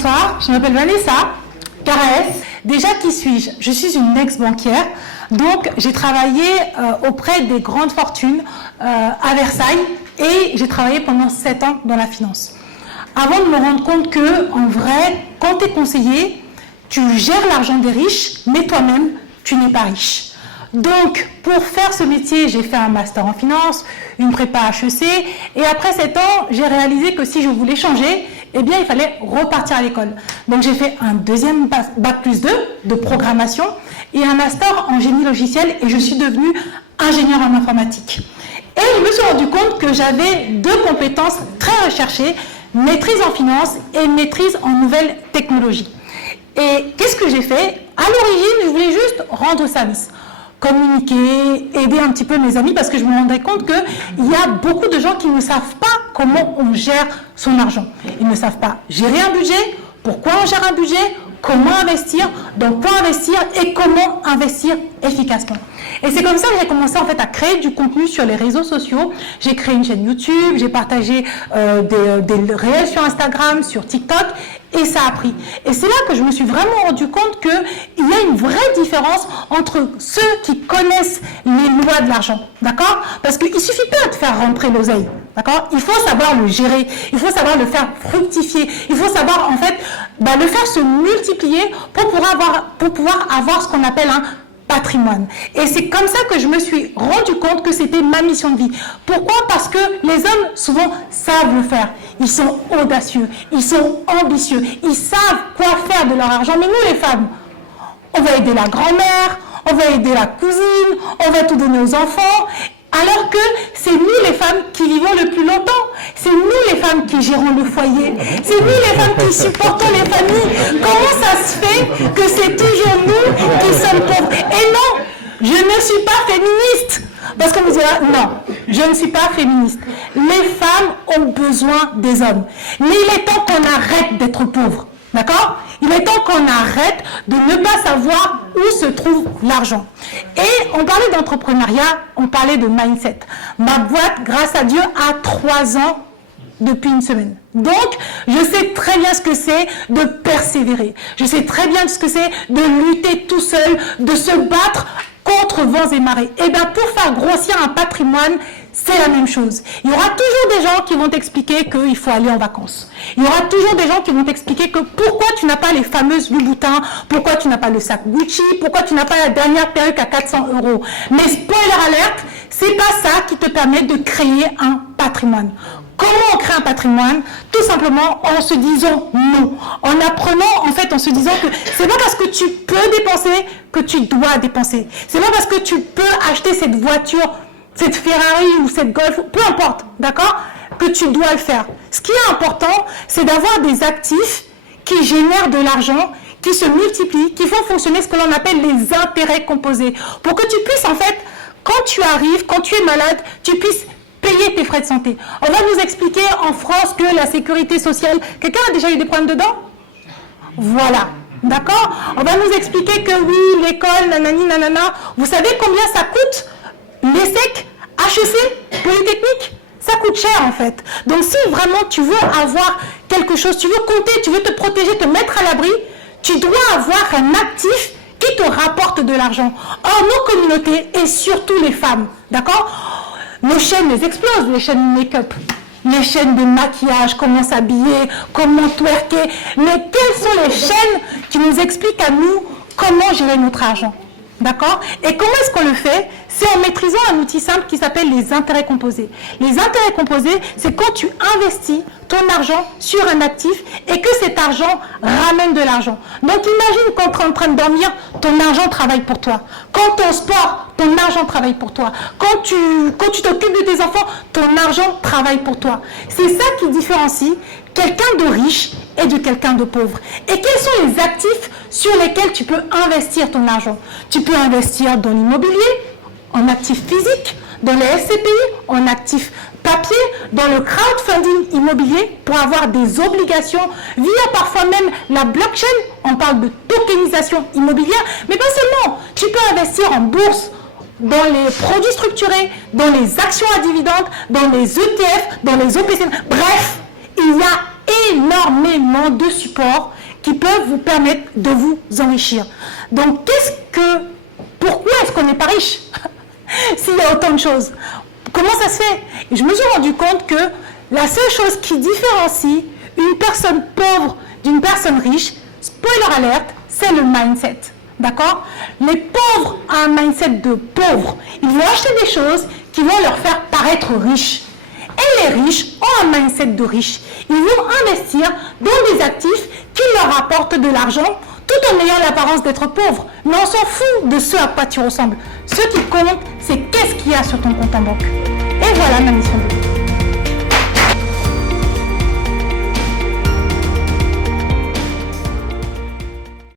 bonsoir, je m'appelle Vanessa Caraes. Déjà, qui suis-je? Je suis une ex-banquière, donc j'ai travaillé auprès des grandes fortunes à Versailles et j'ai travaillé pendant 7 ans dans la finance. Avant de me rendre compte que, en vrai, quand tu es conseiller, tu gères l'argent des riches, mais toi-même, tu n'es pas riche. Donc, pour faire ce métier, j'ai fait un master en finance, une prépa HEC, et après 7 ans, j'ai réalisé que si je voulais changer, eh bien, il fallait repartir à l'école. Donc, j'ai fait un deuxième bac+2 de programmation et un master en génie logiciel, et je suis devenue ingénieure en informatique. Et je me suis rendu compte que j'avais 2 compétences très recherchées, maîtrise en finance et maîtrise en nouvelles technologies. Et qu'est-ce que j'ai fait? À l'origine, je voulais juste rendre service, communiquer, aider un petit peu mes amis, parce que je me rendais compte qu'il y a beaucoup de gens qui ne savent pas comment on gère son argent. Ils ne savent pas gérer un budget, pourquoi on gère un budget, comment investir, donc quoi investir et comment investir efficacement. Et c'est comme ça que j'ai commencé en fait à créer du contenu sur les réseaux sociaux. J'ai créé une chaîne YouTube, j'ai partagé des réels sur Instagram, sur TikTok, et ça a pris. Et c'est là que je me suis vraiment rendu compte qu'il y a une vraie différence entre ceux qui connaissent les lois de l'argent, d'accord? Parce qu'il ne suffit pas de faire rentrer l'oseille, d'accord? Il faut savoir le gérer, il faut savoir le faire fructifier, il faut savoir en fait le faire se multiplier pour pouvoir avoir ce qu'on appelle un patrimoine. Et c'est comme ça que je me suis rendu compte que c'était ma mission de vie. Pourquoi? Parce que les hommes, souvent, savent le faire. Ils sont audacieux, ils sont ambitieux, ils savent quoi faire de leur argent. Mais nous, les femmes, on va aider la grand-mère, on va aider la cousine, on va tout donner aux enfants. Alors que c'est nous les femmes qui vivons le plus longtemps. C'est nous les femmes qui gérons le foyer. C'est nous les femmes qui supportons les familles. Comment ça se fait que c'est toujours nous qui sommes pauvres? Et non, je ne suis pas féministe. Parce qu'on me dira, non, je ne suis pas féministe. Les femmes ont besoin des hommes. Mais il est temps qu'on arrête d'être pauvres. D'accord? Il est temps qu'on arrête de ne pas savoir où se trouve l'argent. Et on parlait d'entrepreneuriat, on parlait de mindset. Ma boîte, grâce à Dieu, a 3 ans depuis une semaine. Donc, je sais très bien ce que c'est de persévérer. Je sais très bien ce que c'est de lutter tout seul, de se battre contre vents et marées. Et bien, pour faire grossir un patrimoine, c'est la même chose. Il y aura toujours des gens qui vont t'expliquer qu'il faut aller en vacances. Il y aura toujours des gens qui vont t'expliquer que pourquoi tu n'as pas les fameuses Louboutin, pourquoi tu n'as pas le sac Gucci, pourquoi tu n'as pas la dernière perruque à 400 €. Mais spoiler alerte, c'est pas ça qui te permet de créer un patrimoine. Comment on crée un patrimoine? Tout simplement en se disant non. En apprenant, en fait, en se disant que c'est pas parce que tu peux dépenser que tu dois dépenser. C'est pas parce que tu peux acheter cette voiture, cette Ferrari ou cette Golf, peu importe, d'accord, que tu dois le faire. Ce qui est important, c'est d'avoir des actifs qui génèrent de l'argent, qui se multiplient, qui font fonctionner ce que l'on appelle les intérêts composés. Pour que tu puisses, en fait, quand tu arrives, quand tu es malade, tu puisses payer tes frais de santé. On va nous expliquer en France que la sécurité sociale... Quelqu'un a déjà eu des problèmes dedans? Voilà. D'accord? On va nous expliquer que oui, l'école, nanani, nanana. Vous savez combien ça coûte? L'ESSEC, HEC, Polytechnique, ça coûte cher en fait. Donc si vraiment tu veux avoir quelque chose, tu veux compter, tu veux te protéger, te mettre à l'abri, tu dois avoir un actif qui te rapporte de l'argent. Or, nos communautés, et surtout les femmes, d'accord? Nos chaînes les explosent, les chaînes make-up, les chaînes de maquillage, comment s'habiller, comment twerker. Mais quelles sont les chaînes qui nous expliquent à nous comment gérer notre argent? D'accord? Et comment est-ce qu'on le fait? C'est en maîtrisant un outil simple qui s'appelle les intérêts composés. Les intérêts composés, c'est quand tu investis ton argent sur un actif et que cet argent ramène de l'argent. Donc imagine quand tu es en train de dormir, ton argent travaille pour toi. Quand tu es au sport, ton argent travaille pour toi. Quand tu t'occupes de tes enfants, ton argent travaille pour toi. C'est ça qui différencie quelqu'un de riche et de quelqu'un de pauvre. Et quels sont les actifs sur lesquels tu peux investir ton argent? Tu peux investir dans l'immobilier, en actifs physiques, dans les SCPI, en actifs papier, dans le crowdfunding immobilier pour avoir des obligations via parfois même la blockchain. On parle de tokenisation immobilière, mais pas seulement. Tu peux investir en bourse, dans les produits structurés, dans les actions à dividendes, dans les ETF, dans les OPC. Bref, il y a énormément de supports qui peuvent vous permettre de vous enrichir. Donc, pourquoi est-ce qu'on n'est pas riche s'il y a autant de choses? Comment ça se fait? Et je me suis rendu compte que la seule chose qui différencie une personne pauvre d'une personne riche, spoiler alert, c'est le mindset. D'accord? Les pauvres ont un mindset de pauvres. Ils vont acheter des choses qui vont leur faire paraître riches. Et les riches ont un mindset de riches. Ils vont investir dans des actifs qui leur apportent de l'argent tout en ayant l'apparence d'être pauvres. Mais on s'en fout de ce à quoi tu ressembles. Ce qui compte, c'est qu'est-ce qu'il y a sur ton compte en banque. Et voilà ma mission de vie.